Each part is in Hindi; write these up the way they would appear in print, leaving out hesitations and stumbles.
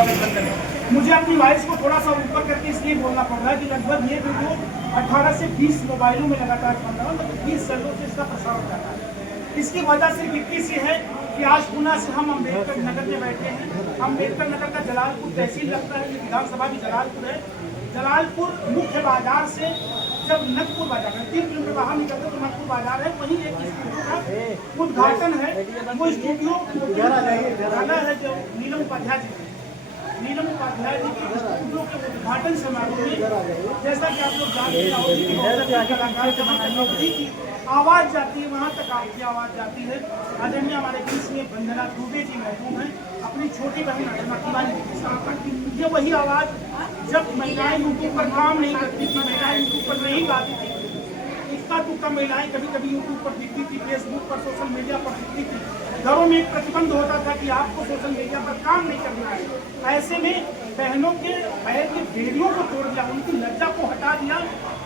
अभिनंदन करें। मुझे अपनी वॉइस को थोड़ा सा ऊपर करके इसलिए बोलना पड़ रहा है कि लगभग ये वीडियो 18 से 20 मोबाइलों में लगातार बन रहा है, मतलब 20 जगहों से इसका प्रसार हो जाता है। इसकी वजह सिर्फ इतनी सी है कि आज पुणे से हम अम्बेडकर नगर में बैठे हैं। अम्बेडकर नगर का जलालपुर तहसील लगता है, ये विधानसभा भी जलालपुर है। जलालपुर मुख्य बाजार से जब नकपुर बाजार है 3 किलोमीटर बाहर निकलते तो नकपुर बाजार है, वहीं एक स्टूडियो का उद्घाटन है। वो स्टूडियो जाना है जो नीलम उपाध्याय जी के स्टूडियो के उद्घाटन समारोह में, जैसा कि आप लोग जानते हैं आवाज जाती है, वहाँ तक आपकी आवाज जाती है। आदरणीय हमारे बीच में वंदना दुबे जी मौजूद हैं, अपनी छोटी बहन अर्चना तिवारी के साथ। ये वही आवाज जब महिलाएं यूट्यूब पर काम नहीं करती थी, महिलाएं यूट्यूब पर नहीं गाती थी, इतना टुक्का महिलाएं कभी कभी यूट्यूब पर दिखती थी, फेसबुक पर, सोशल मीडिया पर दिखती थी। घरों में एक प्रतिबंध होता था कि आपको सोशल मीडिया पर काम नहीं करना है। ऐसे में बहनों के पैर की बेड़ियों को तोड़ दिया, उनकी लज्जा को हटा दिया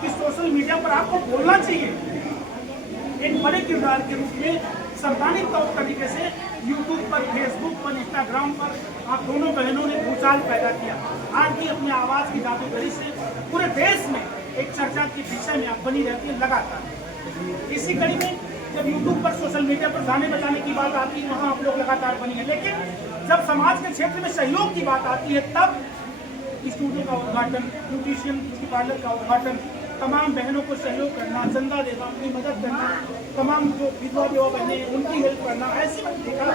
कि सोशल मीडिया पर आपको बोलना चाहिए। एक बड़े किरदार के रूप में सम्मानित तौर तरीके से यूट्यूब पर, फेसबुक पर, इंस्टाग्राम पर आप दोनों बहनों ने भूचाल पैदा किया। आज भी अपनी आवाज़ की जादूगरी से पूरे देश में एक चर्चा के विषय में आप बनी रहती है लगातार। इसी कड़ी में जब यूट्यूब पर, सोशल मीडिया पर गाने बजाने की बात आती है, वहाँ आप लोग लगातार बनी है। लेकिन जब समाज के क्षेत्र में सहयोग की बात आती है, तब स्टूडियो का उद्घाटन, ब्यूटिशियन पार्लर का उद्घाटन, तमाम बहनों को सहयोग करना, चंदा देना, उनकी मदद करना, तमाम जो विधवा बहनें हैं उनकी हेल्प करना, ऐसे मैंने देखा।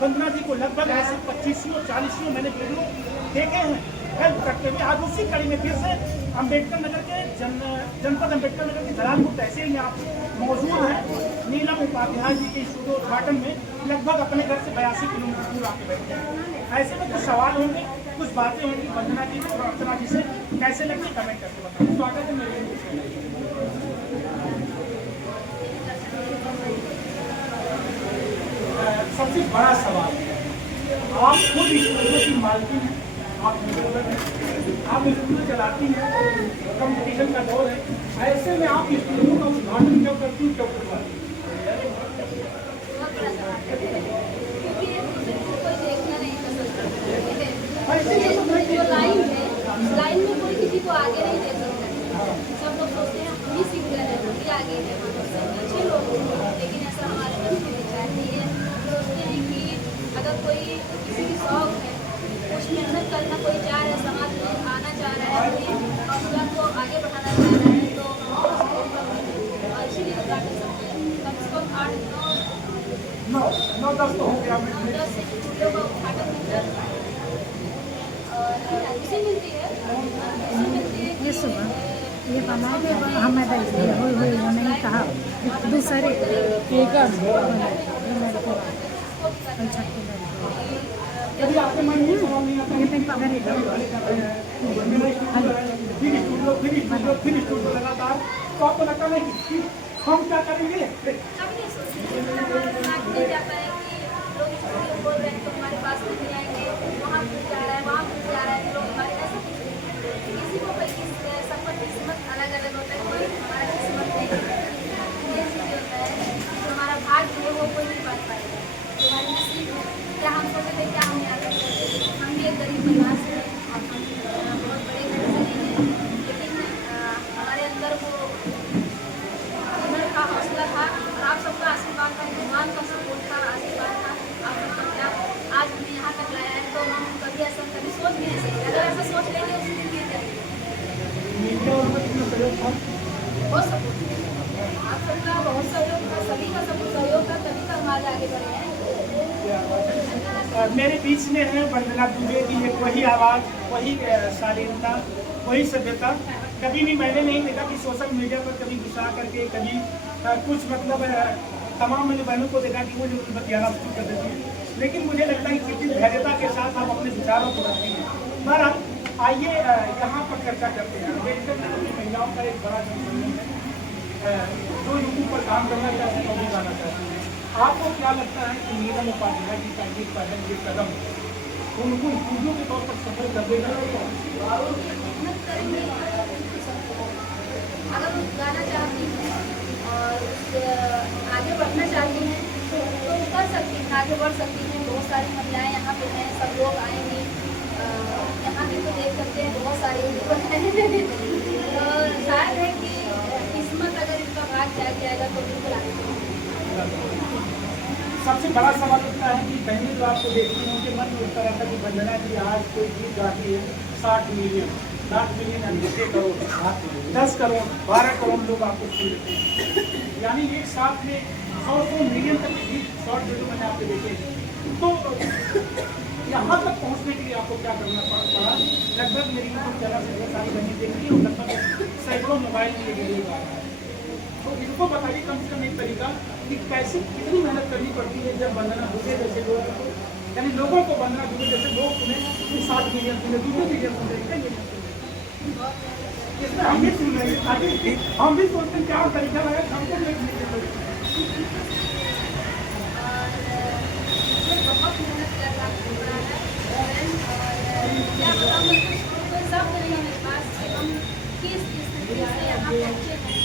वंदना जी को लगभग ऐसे 25 40 मैंने वीडियो देखे हैं हेल्प करते हुए। आज उसी कड़ी में फिर से अम्बेडकर नगर के जनपद अम्बेडकर नगर के जलालपुर तहसील में आप मौजूद हैं। नीलम उपाध्याय जी के स्टूडियो उद्घाटन में लगभग अपने घर से 82 किलोमीटर दूर आके बैठे हैं। ऐसे में कुछ सवाल होंगे, कुछ बातें होंगी वंदना जी और अर्चना जी से, कैसे लगे कमेंट करके बताओ। स्वागत है मेरे। सबसे बड़ा सवाल, आप खुद स्टूडियो की मालकिन हैं, आप यूट्यूबर हैं, आप स्टूडियो चलाती हैं, कंपटीशन का दौर है, ऐसे में आप स्टूडियो का उद्घाटन क्यों करती हैं, क्यों करवाती हैं? लाइन में कोई किसी को आगे नहीं दे सकता। सब लोग सोचते हैं हम ही सिंगर है, हम ही आगे है, हम सबसे अच्छे लोग हैं। लेकिन ऐसा हमारे मन में विचार नहीं है। हम सोचते हैं कि अगर कोई किसी की शौक है, कुछ मेहनत करना कोई चाह रहा है, समाज में आना चाह रहा है, अपने हौसला को आगे बढ़ाना चाह रहा है, तो हम उसको और इसीलिए उद्घाटन करते हैं। कम से कम 8-9-10 तो हो गया, 10 स्टूडियो का उद्घाटन होता है और खुशी मिलती है। ये सुबह ये बना के हमें नहीं कहा दूसरे एक यदि आपके मन में सवाल नहीं आता फिर स्टूडियो लगातार, तो आपको लगता है कि हम क्या करेंगे? बोल रहे हैं तो हमारे पास नहीं आएंगे, वहाँ भी जा रहा है, वहाँ भी जा रहा है, लोग हमारे ऐसा किसी को कोई सबका किस्मत अलग अलग होता है, कोई हमारा किस्मत नहीं ये चीज़ होता है। तो हमारा भाग्य है वो कोई नहीं बात पाएगा, हमारी नसीब है। क्या हम सोचते थे, क्या हम यहाँ तक करते, हम भी एक गरीब परिवार से हैं, हम बहुत बड़े घर से नहीं हैं, लेकिन हमारे अंदर वो हुनर का हौसला था और आप सबका आशीर्वाद था, भगवान का सपोर्ट था, आशीर्वाद था, आप सबका आज हमें यहाँ तक लाया है। तो हम कभी ऐसा कभी सोच भी नहीं सकते, अगर ऐसा सोच लेंगे उस दिन गिर जाएंगे। बहुत सपोर्ट, आप सबका बहुत सहयोग था, सभी का सब सहयोग था, तभी तो हम आज आगे बढ़े हैं। मेरे बीच में है वंदना दुबे की एक वही आवाज़, वही शालीनता, वही सभ्यता। कभी भी मैंने नहीं देखा कि सोशल मीडिया पर कभी गुस्सा करके कभी कुछ मतलब तमाम मैंने बहनों को देखा कि वो जो बतियाना शुरू कर देती है, लेकिन मुझे लगता है कि कितनी धैर्यता के साथ आप अपने विचारों को रखती हैं। बहरहाल आइए यहाँ पर चर्चा करते हैं। अम्बेडकर नगर की महिलाओं का एक बड़ा संगठन है जो यूट्यूब पर काम करना चाहते हैं और भी जाना चाहते हैं। आपको क्या लगता है कि नीलम उपाध्याय जी का ये पहल, ये कदम उनको स्टूडियो के तौर पर सफल कर देगा? अगर वो गाना चाहती हैं और आगे बढ़ना चाहती हैं तो कर सकती हैं, आगे बढ़ सकती हैं। बहुत सारी महिलाएं यहाँ पे हैं, सब लोग आएंगी, सबसे बड़ा सवाल उठता है कि पहले जो आपको देखती हूँ कि मन में उठता रहता है कि वंदना जी आज कोई गीत गाती है 60 मिलियन 60 मिलियन 90 करोड़ 10 करोड़ 12 करोड़ लोग आपको सुनते हैं, यानी एक साथ में 100 मिलियन तक गीत शॉर्ट वीडियो मैंने आपके देखे। तो यहाँ तक पहुँचने के लिए आपको क्या करना पड़ा? लगभग मेरी यूट्यूब चैनल से ढेर सारी बहनें देख रही और लगभग सैकड़ों मोबाइल में ये वीडियो आ रहा है। तो इनको बताइए कम से कम एक तरीका कि कैसे कितनी मेहनत करनी पड़ती है जब वंदना दुबे जैसे लोगों को, यानी लोगों को वंदना दुबे जैसे लोग सुने 60 मिलियन सुने 2 मिलियन सुने, इसमें हम भी सुन रहे हैं ताकि हम भी सोचते हैं क्या तरीका लगा हमको भी बहुत मेहनत करना पड़ा है और क्या बताऊँ, कोई शब्द नहीं है मेरे पास कि हम किस स्थिति से यहाँ पहुँचे हैं।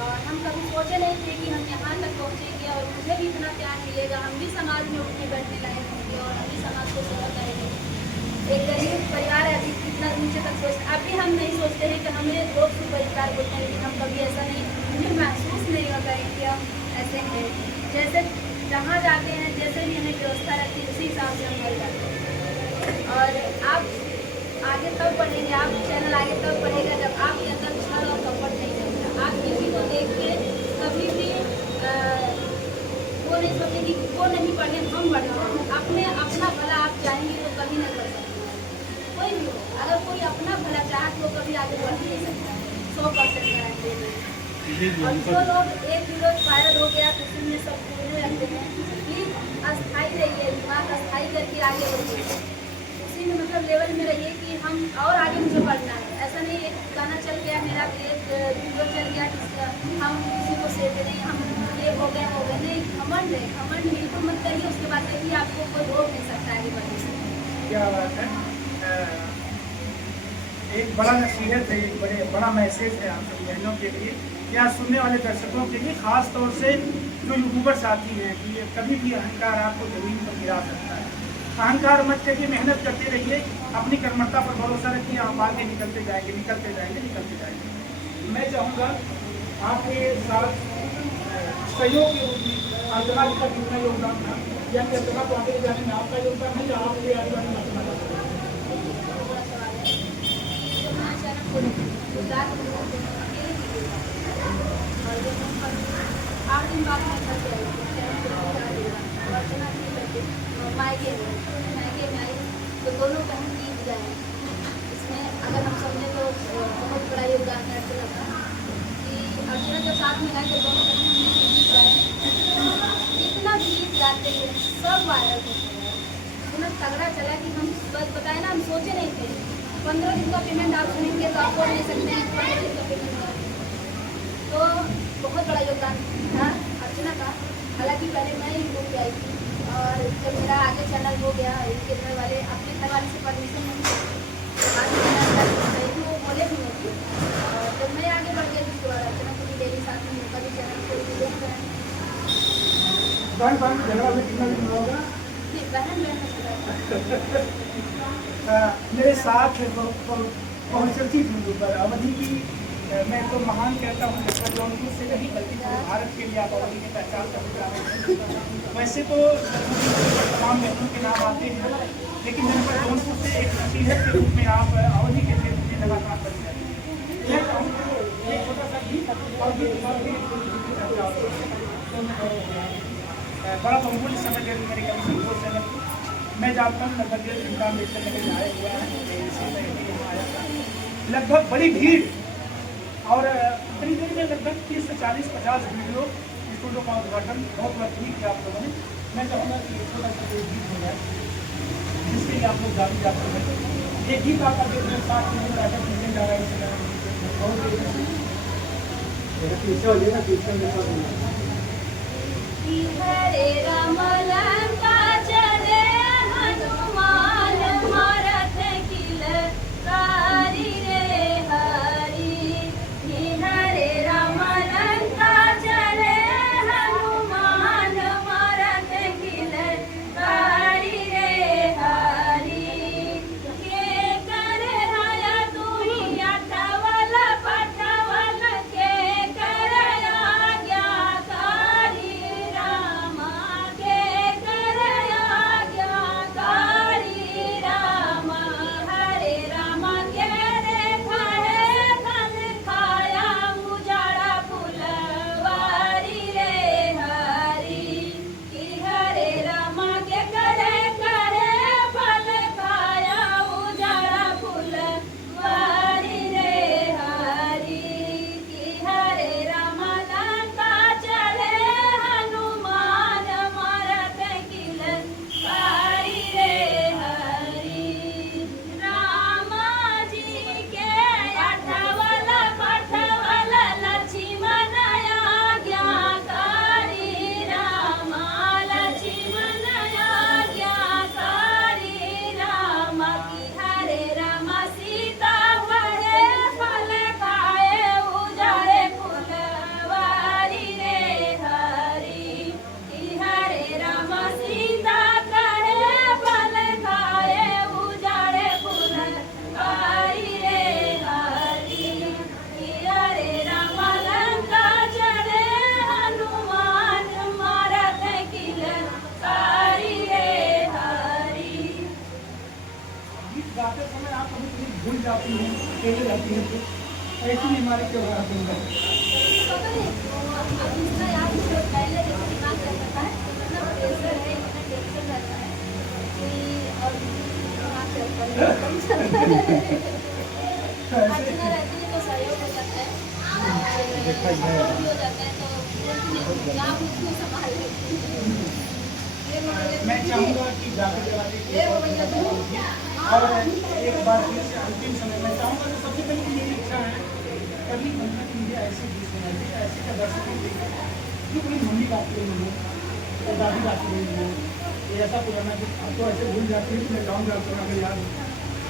और हम कभी सोचे नहीं थे कि हम यहाँ तक पहुँचेंगे और मुझे भी इतना प्यार मिलेगा, हम भी समाज में उठने बैठने लायक होंगे और हम भी समाज को सेवा करेंगे। एक गरीब परिवार है, अभी कितना नीचे तक सोचते, अभी हम नहीं सोचते हैं कि हमें लोग सुपरस्टार बोलते हैं, लेकिन हम कभी ऐसा नहीं, हमें महसूस नहीं होता है कि हम ऐसे हैं। जैसे जहाँ जाते हैं जैसे भी हमें व्यवस्था रहती है उसी हिसाब से हम घर जाते हैं। और आप आगे तब बढ़ेंगे, आप चैनल आगे तब बढ़ेगा जब आपके अंदर छल और कपट नहीं रहेगा। आप किसी को देख के कभी भी वो नहीं सोचेंगे कि वो नहीं पढ़े हम पढ़े, अपने अपना भला आप चाहेंगे तो कभी नहीं कर सकते। कोई भी हो, अगर कोई अपना भला चाहे तो कभी आगे बढ़ नहीं सकता, 100% गारंटी है। और जो लोग एक वीडियो वायरल हो गया तो उसमें सब बोलने लगते हैं कि अस्थाई रहिए, दिमाग अस्थाई करके आगे बढ़िए, उसी में मतलब लेवल में रहिए कि हम और आगे मुझे बढ़ना है। ऐसा नहीं एक गाना चल गया, मेरा एक वीडियो चल गया, हम किसी को सेव नहीं, हम ये हो गए नहीं, घमंड है, घमंड बिल्कुल मत करिए, उसके बाद देखिए आपको कोई रोक नहीं सकता आगे बढ़ने से। क्या बात है, एक बड़ा नसीहत है, एक बड़ा मैसेज है आप सब बहनों के लिए या सुनने वाले दर्शकों के लिए, खास तौर से जो यूट्यूबर्स आती हैं कि कभी भी अहंकार आपको जमीन पर गिरा सकता है। अहंकार मत करिए, मेहनत करते रहिए, अपनी कर्मठता पर भरोसा रखिए, आप आगे निकलते जाएंगे निकलते जाएंगे निकलते जाएंगे। मैं चाहूँगा आपके साथ सहयोग के रूप में अर्चना जी का कितना योगदान था, या अर्चना को आगे जाने में आपका योगदान है या आपके आगे बढ़ने में अर्चना का? आठ दिन बाद में घर से मायके में आई तो दोनों बहन जीत गए। इसमें अगर हम समझे तो बहुत बड़ा योगदान है अर्चना का कि अर्चना जब साथ में गए तो दोनों बहन जीत गए। जितना भी गीत गाते हैं सब वायरल होते हैं, इतना तगड़ा चला कि हम बस बताए ना, हम सोचे नहीं थे 15 दिन का पेमेंट आप सुनेंगे तो आप बोल नहीं सकते हैं 15 दिन का पेमेंट का। तो बहुत बड़ा योगदान था अर्चना का। हालांकि पहले मैं यूट्यूब पे आई थी और जब मेरा आगे चैनल हो गया, इनके घर वाले अपने घर वाले से परमिशन नहीं थी, वो बोले भी नहीं थी। और जब मैं आगे बढ़ गया उसके बाद अर्चना को भी डेली साथ में उनका भी चैनल को वीडियो करें। झगड़ा में कितना दिन होगा? मेरे साथ बहुत चर्चित यूट्यूबर अवधि की मैं तो महान कहता हूँ, जौनपुर से नहीं बल्कि भारत के लिए आप अवधि की पहचान करते। वैसे तो तमाम बहनों के नाम आते हैं, लेकिन जनपद जौनपुर से एक नसीहत के रूप में आप अवधि के क्षेत्र में लगातार करते हैं। मैं चाहूँगा एक छोटा सा गीत बड़ा बहुमूल्य समय दे मेरे कभी संतोष चैनल को। मैं जानता हूँ लगभग 1.5 घंटा मेरे लगे आया हुआ है, यहाँ आया था लगभग बड़ी भीड़ और इतनी देर में लगभग 30 से 40-50 वीडियो स्टूडियो का उद्घाटन बहुत बार ठीक किया आप लोगों ने। मैं चाहूँगा कि थोड़ा सा कोई गीत हो जाए जिसके लिए आप लोग जाने जाते हैं। ये गीत आपका देख रहे 7 मिनट आकर मिलने जा रहा है, बहुत पीछे हो जाए ना, पीछे हरे राम लंका चले हनुमान मारत किलकारी रे हरि। हरे राम लंका चले हनुमान मारत किलकारी रे हरि। के करे हया तुही अठवल पठवल के करे आज्ञाकारी रामा के गीत गाते समय आप कभी कभी भूल जाती हैं, अकेले रहती हैं, तो ऐसी बीमारी क्यों हो रही है? पता नहीं अब इतना याद नहीं, पहले जैसे दिमाग चलता है इतना प्रेशर है, इतना टेंशन रहता है कि और दिमाग चलता है अच्छा रहती है तो सहयोग हो जाता है और भी हो जाता है, तो गाँव उसको संभाल लेती है। मैं चाहूँगा कि जाकर जवानी और एक बार फिर से अंतिम समय में चाहूँगा तो सबसे पहले तो मेरी इच्छा है कभी बनना कि मुझे ऐसे गीत सुना चाहिए, ऐसे का दर्शक जो कोई मम्मी गाती रही हो तो दादी गाती रही हो, ये ऐसा पुराना गीत अब तो ऐसे भूल जाती है कि मैं गाँव जाता हूँ अगर याद हो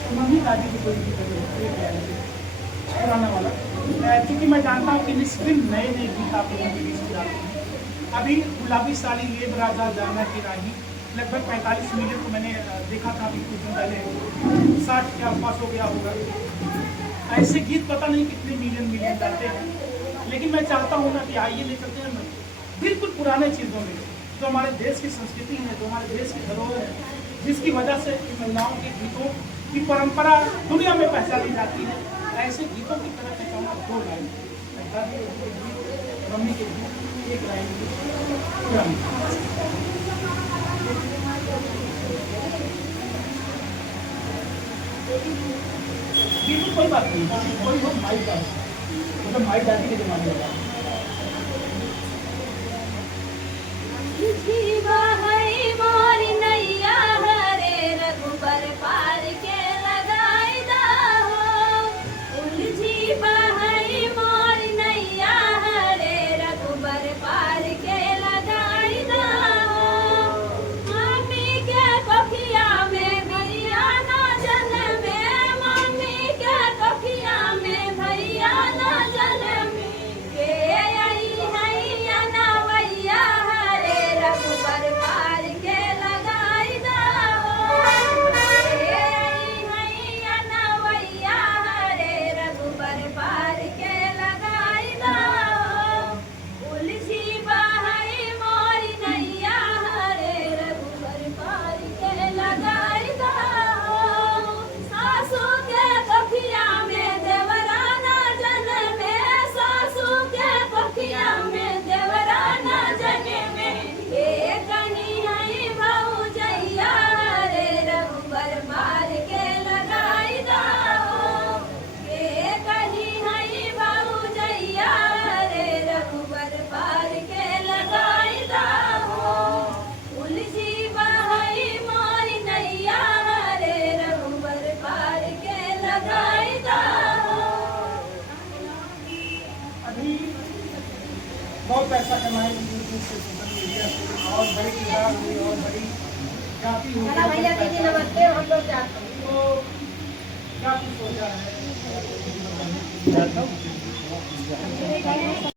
तो मम्मी दादी की कोई गीत पुराना वाला, क्योंकि मैं जानता हूँ कि निश्चित नए नए गीत आप लोगों के बीच में जाते हैं। अभी गुलाबी साड़ी लेब राजा जाना की राही लगभग 45 मिलियन को मैंने देखा था अभी कुछ दिन पहले, 60 के आसपास हो गया होगा। ऐसे गीत पता नहीं कितने मिलियन जाते हैं, लेकिन मैं चाहता हूँ ना कि आइए ले चलते हैं बिल्कुल पुराने चीज़ों में जो हमारे देश की संस्कृति है, जो हमारे देश की धरोहर है, जिसकी वजह से महिलाओं के गीतों की परंपरा दुनिया में पहचानी जाती है। ऐसे गीतों की तरफ मैं चाहूँगा 2 लाइन मम्मी के गीत, 1 लाइन पुरानी। बिल्कुल कोई बात नहीं, कोई हो माइक का मतलब माइक दादी के जमाने वाला रघुबर पार के लगाई दा हो, उलझी बहई मोर नैया हरे रघुबर पार के लगाई दा हो। मम्मी के कोखिया में भैया ना जन्मे, मम्मी के कोखिया में भैया ना जन्मे, के आई है अनवैया हरे रघुबर पार के लगाई दा हो, के आई है अनवैया हरे रघुबर पार के लगाई दा हो। उलझी बहई मोर नैया हरे रघुबर पार के लगाई दा हो। सासू के कोखिया में देवरा ना जन्मे, सासू के कोखिया में देवरा ना जन्मे, के कहीं है भौजैया हरे रघुबर पार के लगाई दा हो, के कहीं है भौजैया हरे रघुबर पार के लगाई दा हो। उलझी बहई मोर नैया हरे रघुबर पार के लगाई दा हो। अभी बहुत पैसा कमाए यूट्यूब से, सोशल मीडिया से, और बड़ी किताब हुई और बड़ी जाति हुई, भैया दीदी नमस्ते, हम लोग जाते हैं। तो क्या कुछ सोचा है?